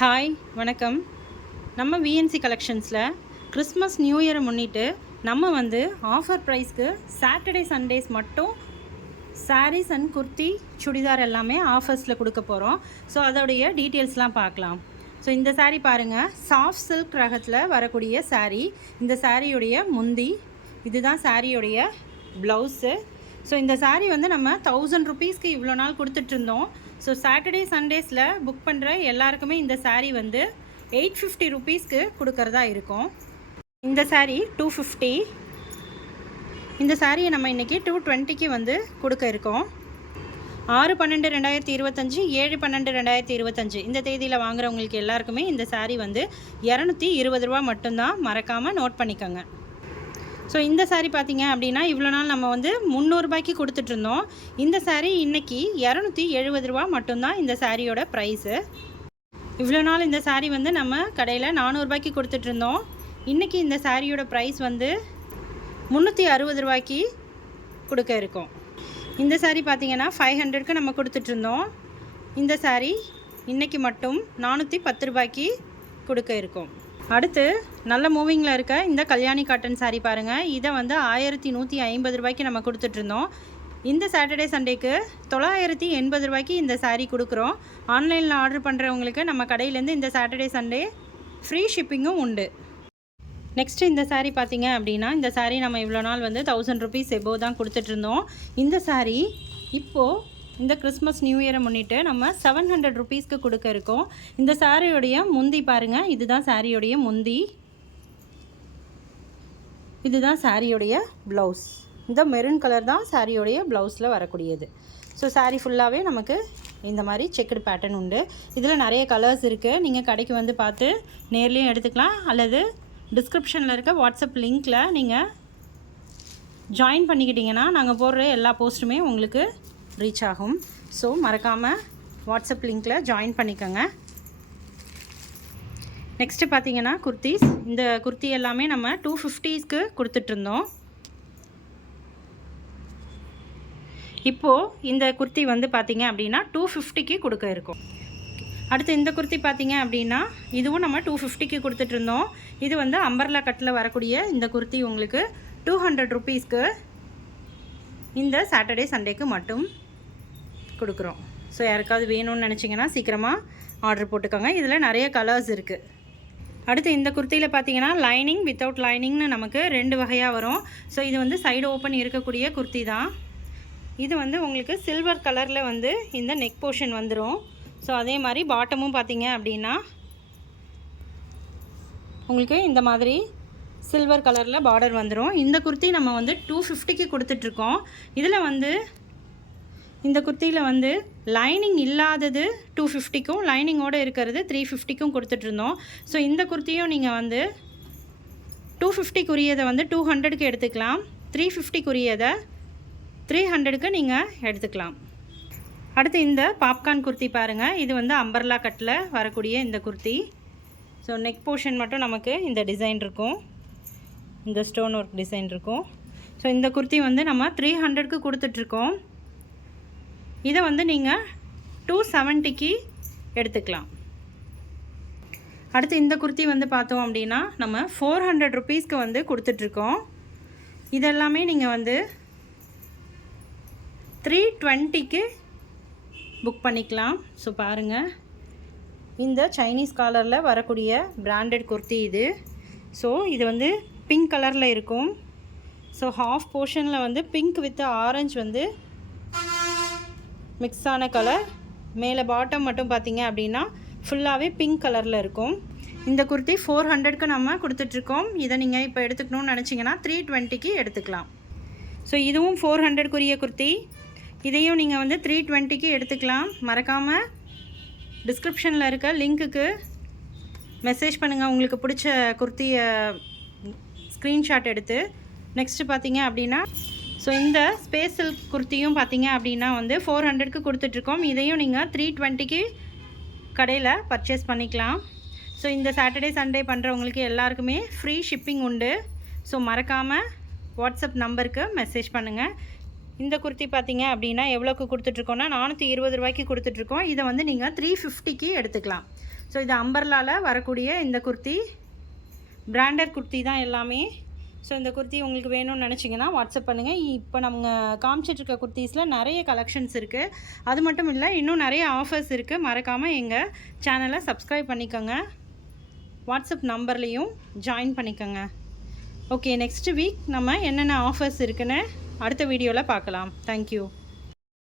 Hi வணக்கம். நம்ம விஎன்சி கலெக்ஷன்ஸில் Christmas new இயரை முன்னிட்டு நம்ம வந்து ஆஃபர் ப்ரைஸ்க்கு சாட்டர்டே சண்டேஸ் மட்டும் சாரீஸ் அண்ட் குர்த்தி சுடிதார் எல்லாமே ஆஃபர்ஸில் கொடுக்க போகிறோம். ஸோ அதோடைய டீட்டெயில்ஸ்லாம் பார்க்கலாம். ஸோ இந்த சாரீ பாருங்கள், சாஃப்ட் சில்க் ரகத்தில் வரக்கூடிய சாரீ. இந்த சாரியுடைய முந்தி, இதுதான் சாரியுடைய ப்ளவுஸு. ஸோ இந்த சாரீ வந்து நம்ம 1000 ருபீஸ்க்கு இவ்வளோ நாள் கொடுத்துட்ருந்தோம். ஸோ சாட்டர்டே சண்டேஸில் புக் பண்ணுற எல்லாருக்குமே இந்த சாரீ வந்து 850 ருபீஸ்க்கு கொடுக்கறதா இருக்கும். இந்த சாரீ 250. இந்த சாரியை நம்ம இன்றைக்கி 220க்கு வந்து கொடுக்க இருக்கோம். 6/12/2025 7/12/2025 இந்த தேதியில் வாங்குறவங்களுக்கு எல்லாருக்குமே இந்த சாரீ வந்து 220 ரூபா மட்டும்தான். மறக்காமல் நோட் பண்ணிக்கோங்க. ஸோ இந்த சாரீ பார்த்திங்க அப்படின்னா இவ்வளோ நாள் நம்ம வந்து 300 ரூபாய்க்கு கொடுத்துட்ருந்தோம். இந்த சாரீ இன்றைக்கி 270 ரூபா மட்டும்தான் இந்த சாரியோட ப்ரைஸு. இவ்வளோ நாள் இந்த சாரீ வந்து நம்ம கடையில் 400 ரூபாய்க்கு கொடுத்துட்ருந்தோம். இன்றைக்கி இந்த சாரியோட ப்ரைஸ் வந்து 360 ரூபாய்க்கு கொடுக்க இருக்கும். இந்த சாரீ பார்த்திங்கன்னா 500க்கு நம்ம கொடுத்துட்ருந்தோம். இந்த சாரீ இன்றைக்கி மட்டும் 410 ரூபாய்க்கு கொடுக்க இருக்கும். அடுத்து நல்ல மூவிங்கில் இருக்க இந்த கல்யாணி காட்டன் சாரீ பாருங்கள். இதை வந்து 1150 ரூபாய்க்கு நம்ம கொடுத்துட்ருந்தோம். இந்த சாட்டர்டே சண்டேக்கு 980 ரூபாய்க்கு இந்த சாரீ கொடுக்குறோம். ஆன்லைனில் ஆர்டர் பண்ணுறவங்களுக்கு நம்ம கடையிலேருந்து இந்த சாட்டர்டே சண்டே ஃப்ரீ ஷிப்பிங்கும் உண்டு. நெக்ஸ்ட்டு இந்த சாரீ பார்த்திங்க அப்படின்னா இந்த சாரீ நம்ம இவ்வளோ நாள் வந்து 1000 ருபீஸ் எபோவ் தான் கொடுத்துட்ருந்தோம். இந்த சாரீ இப்போது இந்த கிறிஸ்மஸ் நியூ இயரை முன்னிட்டு நம்ம 700 ருபீஸ்க்கு கொடுக்க இருக்கோம். இந்த சாரியோடைய முந்தி பாருங்கள், இதுதான் சாரியோடைய முந்தி, இதுதான் சாரியோடைய ப்ளவுஸ். இந்த மெரூன் கலர் தான் சாரியோடைய ப்ளவுஸில் வரக்கூடியது. ஸோ சாரீ ஃபுல்லாகவே நமக்கு இந்த மாதிரி செக்குடு பேட்டர்ன் உண்டு. இதில் நிறைய கலர்ஸ் இருக்குது. நீங்கள் கடைக்கு வந்து பார்த்து நேர்லேயும் எடுத்துக்கலாம், அல்லது டிஸ்கிரிப்ஷனில் இருக்க வாட்ஸ்அப் லிங்க்கில் நீங்கள் ஜாயின் பண்ணிக்கிட்டிங்கன்னா நாங்கள் போடுற எல்லா போஸ்ட்டுமே உங்களுக்கு ரீச் ஆகும். ஸோ மறக்காமல் வாட்ஸ்அப் லிங்க்கில் ஜாயின் பண்ணிக்கோங்க. நெக்ஸ்ட்டு பார்த்தீங்கன்னா குர்த்திஸ். இந்த குர்த்தி எல்லாமே நம்ம 250க்கு கொடுத்துட்ருந்தோம். இப்போது இந்த குர்த்தி வந்து பார்த்திங்க அப்படின்னா 250க்கு கொடுக்க இருக்கும். அடுத்து இந்த குர்த்தி பார்த்திங்க அப்படின்னா இதுவும் நம்ம 250க்கு கொடுத்துட்ருந்தோம். இது வந்து அம்பர்லா கட்டில் வரக்கூடிய இந்த குர்த்தி உங்களுக்கு 200 ருபீஸ்க்கு இந்த சாட்டர்டே சண்டேக்கு மட்டும் கொடுக்குறோம். ஸோ யாருக்காவது வேணும்னு நினச்சிங்கன்னா சீக்கிரமாக ஆர்டர் போட்டுக்கோங்க. இதில் நிறைய கலர்ஸ் இருக்குது. அடுத்து இந்த குர்த்தியில் பார்த்தீங்கன்னா லைனிங் வித்தவுட் லைனிங்னு நமக்கு 2 வகையாக வரும். ஸோ இது வந்து சைடு ஓப்பன் இருக்கக்கூடிய குர்த்தி தான். இது வந்து உங்களுக்கு சில்வர் கலரில் வந்து இந்த நெக் போர்ஷன் வந்துடும். ஸோ அதே மாதிரி பாட்டமும் பார்த்தீங்க அப்படின்னா உங்களுக்கு இந்த மாதிரி சில்வர் கலரில் பார்டர் வந்துடும். இந்த குர்த்தி நம்ம வந்து 250க்கு கொடுத்துட்ருக்கோம். இதில் வந்து இந்த குர்த்தியில் வந்து லைனிங் இல்லாதது 250க்கும் லைனிங்கோடு இருக்கிறது 350க்கும் கொடுத்துட்ருந்தோம். ஸோ இந்த குர்த்தியும் நீங்கள் வந்து 250க்குரியதை வந்து 200க்கு எடுத்துக்கலாம், 350க்குரியதை 300க்கு நீங்கள் எடுத்துக்கலாம். அடுத்து இந்த பாப்கார்ன் குர்த்தி பாருங்கள். இது வந்து அம்பர்லா கட்டில் வரக்கூடிய இந்த குர்த்தி. ஸோ நெக் போர்ஷன் மட்டும் நமக்கு இந்த டிசைன் இருக்கும், இந்த ஸ்டோன் ஒர்க் டிசைன் இருக்கும். ஸோ இந்த குர்த்தி வந்து நம்ம 300க்கு கொடுத்துட்ருக்கோம். இதை வந்து நீங்கள் 270க்கு எடுத்துக்கலாம். அடுத்து இந்த குர்த்தி வந்து பார்த்தோம் அப்படின்னா நம்ம 400 ருபீஸ்க்கு வந்து கொடுத்துட்ருக்கோம். இதெல்லாமே நீங்கள் வந்து 320க்கு புக் பண்ணிக்கலாம். ஸோ பாருங்கள், இந்த சைனீஸ் காலரில் வரக்கூடிய பிராண்டட் குர்த்தி இது. ஸோ இது வந்து பிங்க் கலரில் இருக்கும். ஸோ ஹாஃப் போர்ஷனில் வந்து பிங்க் வித் ஆரஞ்சு வந்து மிக்ஸ் ஆன கலர். மேலே பாட்டம் மட்டும் பார்த்திங்க அப்படின்னா ஃபுல்லாகவே பிங்க் கலரில் இருக்கும். இந்த குர்த்தி 400க்கு நம்ம கொடுத்துட்ருக்கோம். இதை நீங்கள் இப்போ எடுத்துக்கணும்னு நினச்சிங்கன்னா 320க்கு எடுத்துக்கலாம். ஸோ இதுவும் 400க்குரிய குர்த்தி. இதையும் நீங்கள் வந்து 320க்கு எடுத்துக்கலாம். மறக்காமல் டிஸ்கிரிப்ஷனில் இருக்க லிங்க்குக்கு மெசேஜ் பண்ணுங்கள், உங்களுக்கு பிடிச்ச குர்த்தியை ஸ்க்ரீன்ஷாட் எடுத்து. நெக்ஸ்ட்டு பார்த்தீங்க அப்படின்னா ஸோ இந்த ஸ்பேஸ் சில்க் குர்த்தியும் பார்த்தீங்க அப்படின்னா வந்து 400க்கு கொடுத்துட்ருக்கோம். இதையும் நீங்கள் 320க்கு கடையில் பர்ச்சேஸ் பண்ணிக்கலாம். ஸோ இந்த சாட்டர்டே சண்டே பண்ணுறவங்களுக்கு எல்லாருக்குமே ஃப்ரீ ஷிப்பிங் உண்டு. ஸோ மறக்காமல் வாட்ஸ்அப் நம்பருக்கு மெசேஜ் பண்ணுங்கள். இந்த குர்த்தி பார்த்தீங்க அப்படின்னா எவ்வளோக்கு கொடுத்துட்ருக்கோன்னா 420 ரூபாய்க்கு கொடுத்துட்ருக்கோம். இதை வந்து நீங்கள் 350க்கு எடுத்துக்கலாம். ஸோ இது அம்பர்லாவில் வரக்கூடிய இந்த குர்த்தி, பிராண்டட் குர்த்தி தான் எல்லாமே. ஸோ இந்த குர்த்தி உங்களுக்கு வேணும்னு நினச்சிங்கன்னா வாட்ஸ்அப் பண்ணுங்கள். இப்போ நம்ம காமிச்சிட்ருக்க குர்த்திஸில் நிறைய கலெக்ஷன்ஸ் இருக்குது. அது மட்டும் இல்லை, இன்னும் நிறைய ஆஃபர்ஸ் இருக்குது. மறக்காமல் எங்கள் சேனலை சப்ஸ்கிரைப் பண்ணிக்கோங்க. வாட்ஸ்அப் நம்பர்லேயும் ஜாயின் பண்ணிக்கோங்க. ஓகே, நெக்ஸ்ட் வீக் நம்ம என்னென்ன ஆஃபர்ஸ் இருக்குன்னு அடுத்த வீடியோவில் பார்க்கலாம். தேங்க்யூ.